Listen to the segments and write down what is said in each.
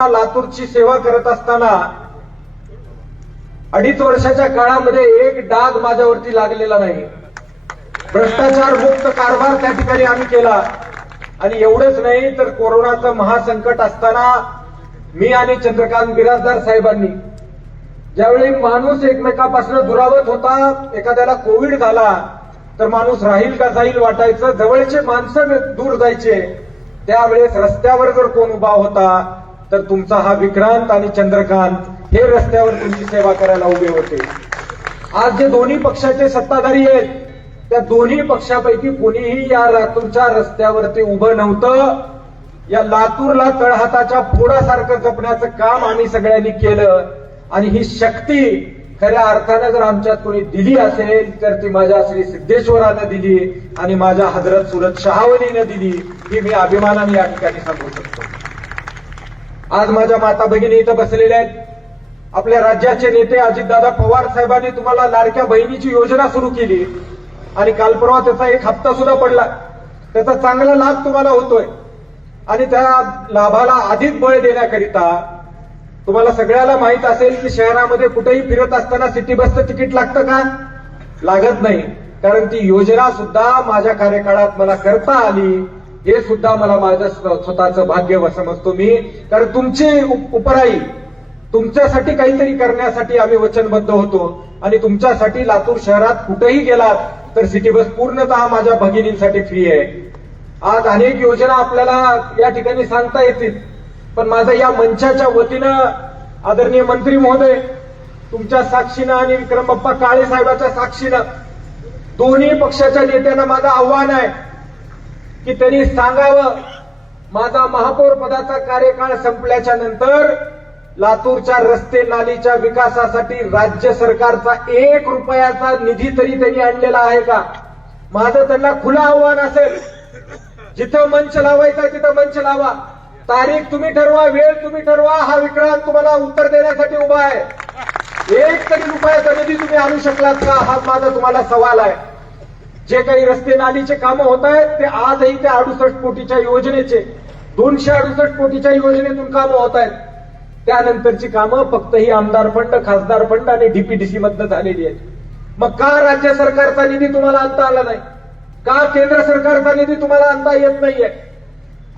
लातूरची सेवा करत असताना अडीच वर्षाच्या काळामध्ये एक डाग माझ्यावरती लागलेला नाही. भ्रष्टाचार मुक्त कारभार त्या ठिकाणी आम्ही केला. आणि एवढंच नाही तर कोरोनाचं महासंकट असताना मी आणि चंद्रकांत बिराजदार साहेबांनी ज्यावेळी माणूस एकमेकापासून दुरावत होता एखाद्याला कोविड झाला तर माणूस राहील का जाईल वाटायचं जवळचे माणसं दूर जायचे त्यावेळेस रस्त्यावर जर कोण उभा होता तर तुमचा हा विक्रांत आणि चंद्रकांत हे रस्त्यावर तुमची सेवा करायला उभे होते. आज जे दोन्ही पक्षाचे सत्ताधारी आहेत त्या दोन्ही पक्षापैकी कोणीही या लातूरच्या रस्त्यावरती उभं नव्हतं. या लातूरला तळहाताच्या फोडासारखं जपण्याचं काम आम्ही सगळ्यांनी केलं. आणि ही शक्ती खऱ्या अर्थानं जर आमच्यात कोणी दिली असेल तर ती माझ्या श्री सिद्धेश्वरानं दिली आणि माझ्या हजरत सुरत शहावलीनं दिली ही मी अभिमानाने या ठिकाणी सांगू शकतो. आज माझ्या माता भगिनी इथं बसलेल्या आहेत. आपल्या राज्याचे नेते अजितदादा पवार साहेबांनी तुम्हाला लाडक्या बहिणीची योजना सुरू केली. आणि काल परवा त्याचा एक हप्ता सुद्धा पडला. त्याचा चांगला लाभ तुम्हाला होतोय. आणि त्या लाभाला अधिक बळ देण्याकरिता तुम्हाला सगळ्याला माहीत असेल की शहरामध्ये कुठेही फिरत असताना सिटी बसचं तिकीट लागतं का? लागत नाही. कारण ती योजना सुद्धा माझ्या कार्यकाळात मला करता आली. हे सुद्धा मला माझं स्वतःचं भाग्य समजतो मी. कारण तुमची उपराई तुमच्यासाठी काहीतरी करण्यासाठी आम्ही वचनबद्ध होतो. आणि तुमच्यासाठी लातूर शहरात कुठेही गेलात तर सिटी बस पूर्णतः माझ्या भगिनींसाठी फ्री आहे. आज अनेक योजना आपल्याला या ठिकाणी सांगता येतील. पण माझं या मंचाच्या वतीनं आदरणीय मंत्री महोदय तुमच्या साक्षीनं आणि विक्रम बाप्पा काळे साहेबाच्या साक्षीनं दोन्ही पक्षाच्या नेत्यांना माझं आव्हान आहे. की त्यांनी सांगावं माझा महापौर पदाचा कार्यकाळ संपल्याच्या नंतर लातूरच्या रस्ते नालीच्या विकासासाठी राज्य सरकारचा एक रुपयाचा निधी तरी त्यांनी आणलेला आहे का? माझं त्यांना खुलं आव्हान असेल. जिथं मंच लावायचा तिथं मंच लावा. तारीख तुम्ही ठरवा वेळ तुम्ही ठरवा हा विक्रांत तुम्हाला उत्तर देण्यासाठी उभा आहे. एक तरी रुपयाचा निधी तुम्ही आणू शकलात का? हा माझा तुम्हाला सवाल आहे. जे काही रस्ते नालीचे कामं होत आहेत ते आजही त्या अडुसष्ट कोटीच्या योजनेचे दोनशे अडुसष्ट कोटीच्या योजनेतून कामं होत आहेत. त्यानंतरची कामं फक्त ही आमदार फंड खासदार फंड आणि डीपीडीसी मधनं झालेली आहेत. मग का राज्य सरकारचा निधी तुम्हाला आणता आला नाही? का केंद्र सरकारचा निधी तुम्हाला आणता येत नाहीये?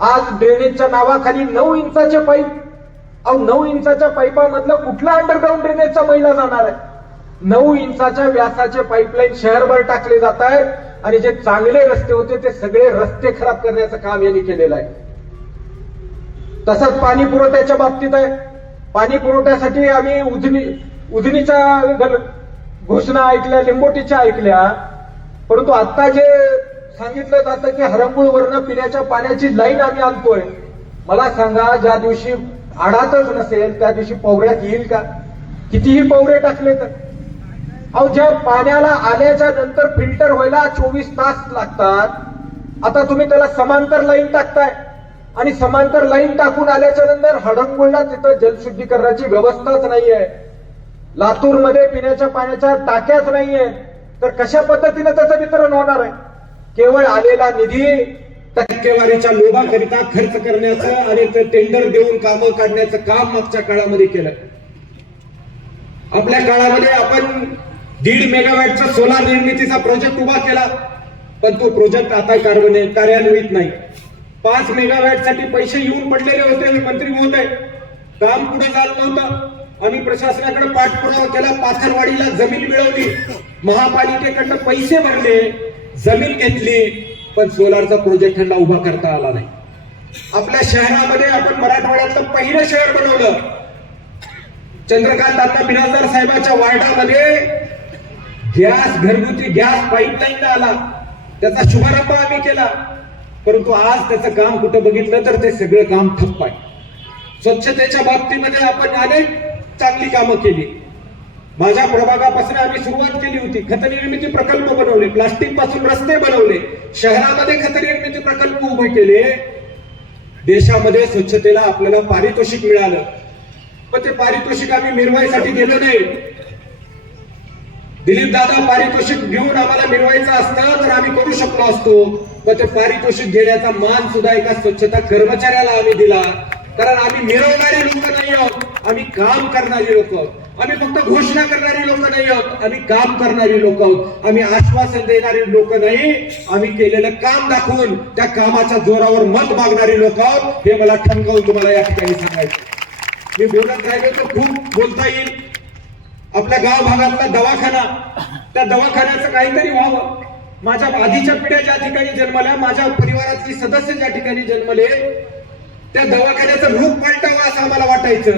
आज ड्रेनेजच्या नावाखाली नऊ इंचाचे पाईप अहो नऊ इंचाच्या पाईपामधलं कुठला अंडरग्राऊंड ड्रेनेजचा महिला जाणार आहे? नऊ इंचाच्या व्यासाचे पाईपलाईन शहरभर टाकले जात आहेत आणि जे चांगले रस्ते होते ते सगळे रस्ते खराब करण्याचं काम यांनी केलेलं आहे. तसंच पाणी पुरवठ्याच्या बाबतीत आहे. पाणी पुरवठ्यासाठी आम्ही उजनी उजनीच्या घोषणा ऐकल्या लिंबोटीच्या ऐकल्या. परंतु आता जे सांगितलं जातं की हरंगुळवरनं पिण्याच्या पाण्याची लाईन आम्ही आणतोय मला सांगा ज्या दिवशी आडातच नसेल त्या दिवशी पवऱ्यात येईल का? कितीही पवरे टाकले तर. अहो ज्या पाण्याला आल्याच्यानंतर फिल्टर व्हायला चोवीस तास लागतात. आता तुम्ही त्याला समांतर लाईन टाकताय. आणि समांतर लाईन टाकून आल्याच्यानंतर हडंगुळला तिथं जलशुद्धीकरणाची व्यवस्थाच नाहीये. लातूरमध्ये पिण्याच्या पाण्याच्या टाक्याच नाहीये. तर कशा पद्धतीने त्याचं वितरण होणार आहे? केवळ आलेला निधी टक्केवारीच्या लोभाकरिता खर्च करण्याचं आणि ते टेंडर देऊन कामं काढण्याचं काम मागच्या काळामध्ये केलं. आपल्या काळामध्ये आपण दीड मेगावॅटचा सोलार निर्मितीचा प्रोजेक्ट उभा केला. पण तो प्रोजेक्ट आता कार्यान्वयन- कार्यान्वित नाही. पाच मेगावॅटसाठी पैसे येऊन पडलेले होते मंत्री महोदय. काम पुढे जात नव्हतं. आम्ही प्रशासनाकडे पाठपुरावा केला. पाथरवाडीला जमीन मिळवली. महापालिकेकडनं पैसे भरले. जमीन घेतली. पण सोलारचा प्रोजेक्ट त्यांना उभा करता आला नाही. आपल्या शहरामध्ये आपण मराठवाड्यातलं पहिलं शहर बनवलं. चंद्रकांत आता बिराजदार साहेबाच्या वार्डामध्ये गॅस घरगुती गॅस पाईपलाईन आला. त्याचा शुभारंभ आम्ही केला. परंतु आज त्याचं काम कुठं बघितलं तर ते सगळं काम ठप्प आहे. स्वच्छतेच्या बाबतीमध्ये आपण अनेक चांगली कामं केली. माझ्या प्रभागापासून आम्ही सुरुवात केली होती. खतनिर्मिती प्रकल्प बनवले. प्लास्टिकपासून रस्ते बनवले. शहरामध्ये खतनिर्मिती प्रकल्प उभे केले. देशामध्ये स्वच्छतेला आपल्याला पारितोषिक मिळालं. पण ते पारितोषिक आम्ही मिरवायसाठी गेलो नाही. दिलीप दादा पारितोषिक घेऊन आम्हाला मिळवायचं असतं तर आम्ही करू शकलो असतो. पण ते पारितोषिक घेण्याचा मान सुद्धा एका स्वच्छता कर्मचाऱ्याला आम्ही दिला. कारण आम्ही मिरवणारी लोक नाही आहोत आम्ही काम करणारी लोक आहोत. आम्ही फक्त घोषणा करणारी लोक नाही आहोत आम्ही काम करणारी लोक आहोत. आम्ही आश्वासन देणारी लोक नाही आम्ही केलेलं काम दाखवून त्या कामाच्या जोरावर मत मागणारी लोक आहोत हे मला ठणकावून तुम्हाला या ठिकाणी सांगायचं मी बोलत राहिलो तर खूप बोलता येईल. आपल्या गाव भागातला दवाखाना. त्या दवाखान्याचं काहीतरी व्हावं. माझ्या आधीच्या पिढ्या ज्या ठिकाणी जन्मल्या माझ्या परिवारातली सदस्य ज्या ठिकाणी जन्मले त्या दवाखान्याचं रूप पलटावं असं आम्हाला वाटायचं.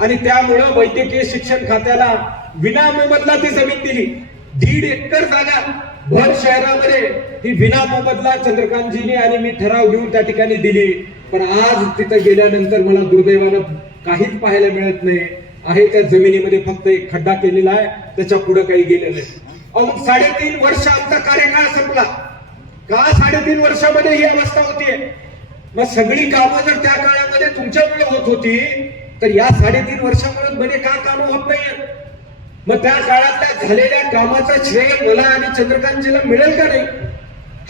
आणि त्यामुळं वैद्यकीय शिक्षण खात्याला विना मोबदला ती जमीन दिली. दीड एकर जागा भर शहरामध्ये ही विना मोबदला चंद्रकांतजीने आणि मी ठराव घेऊन त्या ठिकाणी दिली. पण आज तिथं गेल्यानंतर मला दुर्दैवानं काहीच पाहायला मिळत नाही. आहे त्या जमिनीमध्ये फक्त एक खड्डा केलेला आहे त्याच्या पुढे काही गेलेलं नाही. अहो साडेतीन वर्ष आमचा कार्यकाळ संपला. का साडेतीन वर्षामध्ये ही अवस्था होतीये? मग सगळी कामं जर त्या काळामध्ये तुमच्यामुळे होत होती तर या साडेतीन वर्षामुळे मध्ये का कामं होत नाहीये मग त्या काळातल्या झालेल्या कामाचा श्रेय मला आणि चंद्रकांतजीला मिळेल का नाही?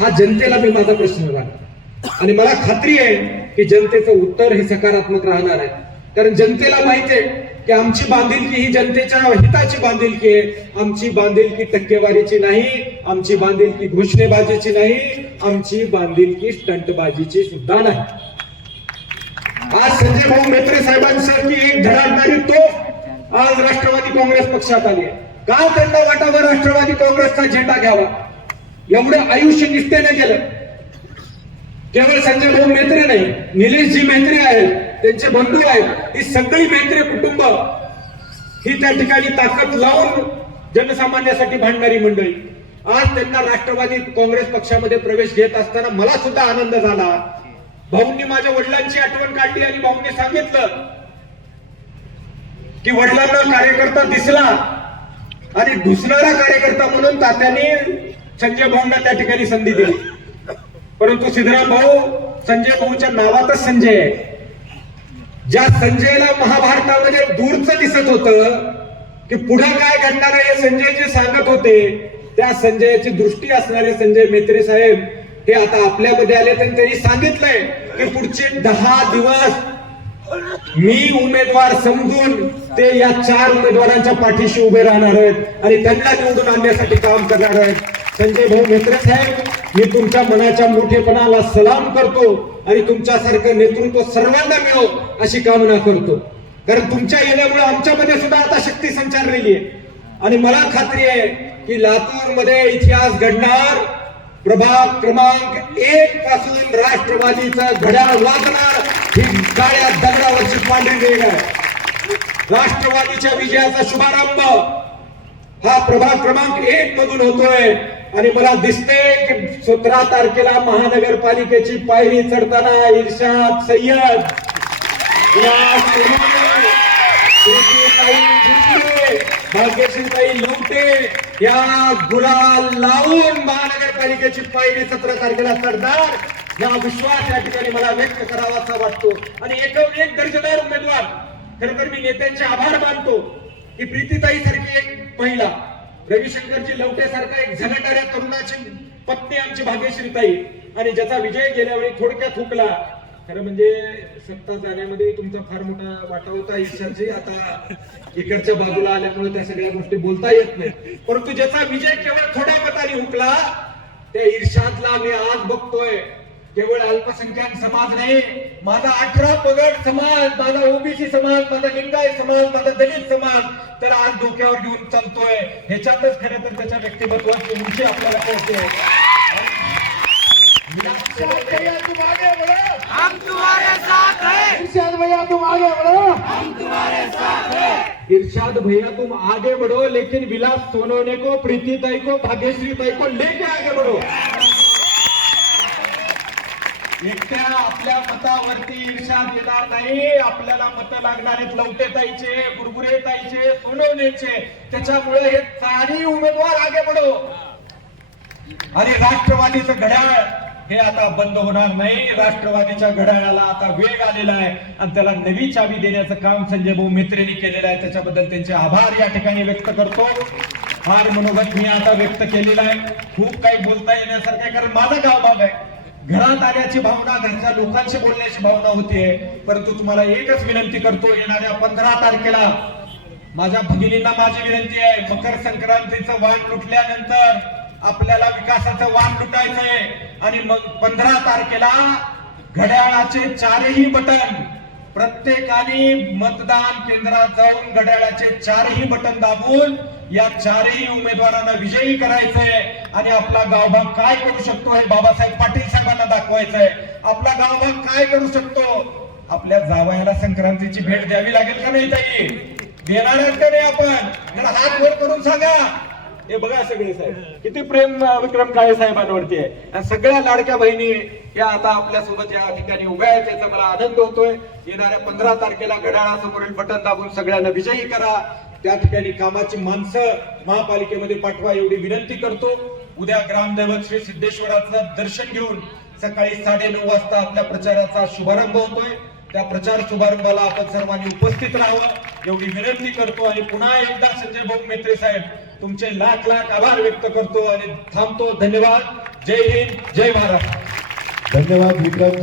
हा जनतेला मी माझा प्रश्न राहतो आणि मला खात्री आहे की जनतेचं उत्तर हे सकारात्मक राहणार आहे. कारण जनतेला माहिती आहे की आमची बांधिलकी ही जनतेच्या हिताची बांधिलकी आहे. आमची बांधिलकी टक्केवारीची नाही आमची बांधिलकी घोषणेबाजीची नाही आमची बांधिलकी स्टंटबाजीची सुद्धा नाही. आज संजय भाऊ मेत्रे साहेबांसारखी एक धडाडणारी तो. आज राष्ट्रवादी काँग्रेस पक्षात आली आहे. का त्यांना वाटावं राष्ट्रवादी काँग्रेसचा झेंडा घ्यावा? एवढं आयुष्य निष्ठेने गेलं. केवळ संजय भाऊ मेत्रे नाही निलेशजी मेत्रे आहेत. त्यांचे बंधू आहेत. ही सगळी मेत्रे कुटुंब ही त्या ठिकाणी ताकद लावून जनसामान्यासाठी भांडणारी मंडळी. आज त्यांना राष्ट्रवादी काँग्रेस पक्षामध्ये प्रवेश घेत असताना मला सुद्धा आनंद झाला. भाऊंनी माझ्या वडिलांची आठवण काढली आणि भाऊंनी सांगितलं की वडिलांना कार्यकर्ता दिसला आणि घुसणारा कार्यकर्ता म्हणून तात्याने संजय भाऊंना त्या ठिकाणी संधी दिली. परंतु सिद्धराम भाऊ संजय भाऊच्या नावातच संजय आहे. ज्या संजयला महाभारतामध्ये दूरच दिसत होतं की पुढे काय घडणार आहे हे संजयजी सांगत होते त्या संजयाची दृष्टी असणारे संजय मेत्रे साहेब हे आता आपल्यामध्ये आले आणि त्यांनी सांगितलंय की पुढचे दहा दिवस मी उमेदवार समजून ते या चार उमेदवारांच्या पाठीशी उभे राहणार आहेत आणि त्यांना निवडून आणण्यासाठी काम करणार आहेत. संजय भाऊ मेत्रे साहेब मी तुमच्या मनाच्या मोठेपणाला सलाम करतो. आणि तुमच्यासारखं नेतृत्व सर्वांना मिळो अशी कामना करतो. कारण तुमच्या येण्यामुळे आमच्यामध्ये सुद्धा आता शक्ती संचारलेली आहे. आणि मला खात्री आहे की लातूरमध्ये इतिहास घडणार प्रभाग क्रमांक एक पासून राष्ट्रवादीचा घड्याळ वाजणार ही काळ्या दगडावरची पांढरी वेग आहे. राष्ट्रवादीच्या विजयाचा शुभारंभ हा प्रभाग क्रमांक एक मधून होतोय. आणि मला दिसते की सतरा तारखेला महानगरपालिकेची पायरी चढताना इर्षाद सय्यद. भाग्यश्रीताई लवटे या गुलाल लावून महानगरपालिकेची पायरी सतरा तारखेला चढणार. या विश्वास या ठिकाणी मला व्यक्त करावासा वाटतो. आणि एक एक दर्जेदार उमेदवार खर तर मी नेत्यांचे आभार मानतो की प्रीतीताई सारखी एक पहिला रविशंकरजी लवटे सारखा एक झगडणाऱ्या तरुणाची पत्नी आमची भाग्यश्रीताई आणि ज्याचा विजय गेल्या वेळी थोडक्यात हुकला. खरं म्हणजे सत्ता जाण्यामध्ये तुमचा फार मोठा वाटा होता ईश्वरजी. आता इकडच्या बाजूला आल्यामुळे त्या सगळ्या गोष्टी बोलता येत नाही. परंतु ज्याचा विजय केवळ थोड्या मताने हुकला त्या ईर्षातला मी आज बघतोय. केवळ अल्पसंख्याक समाज नाही माझा अठरा पगड समाज माझा ओबीसी समाज माझा लिंगायत समाज माझा दलित समाज तर आज डोक्यावर घेऊन चालतोय. ह्याच्यातच खरं तर त्याच्या व्यक्तिमत्वाची उंची आपल्याला कळते. इर्शाद भैया तुम आगे बढ़ो. हम तुम्हारे साथ हैं इर्शाद भैया तुम आगे बढ़ो लेकिन विलास सोनवने को प्रीति ताई को भाग्यश्री ताई को लेके आगे बढ़ो. एकट्या आपल्या मतावरती ईर्षा देणार नाही. आपल्याला मत लागणार आहेत लवटेताईचे गुरगुरेताईचे सोनवणेचे. त्याच्यामुळे हे चारही उमेदवार आगे पडो आणि राष्ट्रवादीचं घड्याळ हे आता बंद होणार नाही. राष्ट्रवादीच्या घड्याळाला आता वेग आलेला आहे. आणि त्याला नवी चावी देण्याचं काम संजय भाऊ मित्रेंनी केलेलं आहे. त्याच्याबद्दल त्यांचे आभार या ठिकाणी व्यक्त करतो. फार मनोगत मी आता व्यक्त केलेला आहे. खूप काही बोलता येण्यासारखं कारण माझा गाव भाग आहे. घरात आल्याची भावना घरच्या लोकांशी बोलण्याची भावना होतीये परंतु तुम्हाला एकच विनंती करतो येणाऱ्या पंधरा तारखेला माझ्या भगिनींना माझी विनंती आहे मकर संक्रांतीचं वाण लुटल्यानंतर आपल्याला विकासाचं वाण लुटायचंय. आणि मग पंधरा तारखेला घड्याळाचे चारही बटन प्रत्येकाने मतदान केंद्रात जाऊन घड्याळाचे चारही बटन दाबून या चारही उमेदवारांना विजयी करायचंय आणि आपला गावभाग काय करू शकतो हे बाबासाहेब पाटील साहेबांना दाखवायचंय. आपला गावभाग काय करू शकतो? आपल्या जावयाला संक्रांतीची भेट द्यावी लागेल का नाही ताई? देणार का नाही आपण? हात वर करून सांगा. हे बघा सगळे साहेब. किती प्रेम विक्रम काळे साहेबांवरती आहे सगळ्या लाडक्या बहिणी या आता आपल्यासोबत या ठिकाणी उभ्या आहेत त्याचा मला आनंद होतोय. येणाऱ्या पंधरा तारखेला घड्याळासमोरील बटन दाबून सगळ्यांना विजयी करा. त्या ठिकाणी कामाची माणसं महापालिकेमध्ये पाठवा एवढी विनंती करतो. उद्या ग्रामदैवत श्री सिद्धेश्वराचं दर्शन घेऊन सकाळी साडेनऊ वाजता आपल्या प्रचाराचा शुभारंभ होतोय. त्या प्रचार शुभारंभाला आपण सर्वांनी उपस्थित राहावं एवढी विनंती करतो. आणि पुन्हा एकदा संजय भाऊ मेत्रे साहेब तुमचे लाख लाख आभार व्यक्त करतो आणि थांबतो. धन्यवाद. जय हिंद. जय महाराष्ट्र. धन्यवाद विक्रमजी.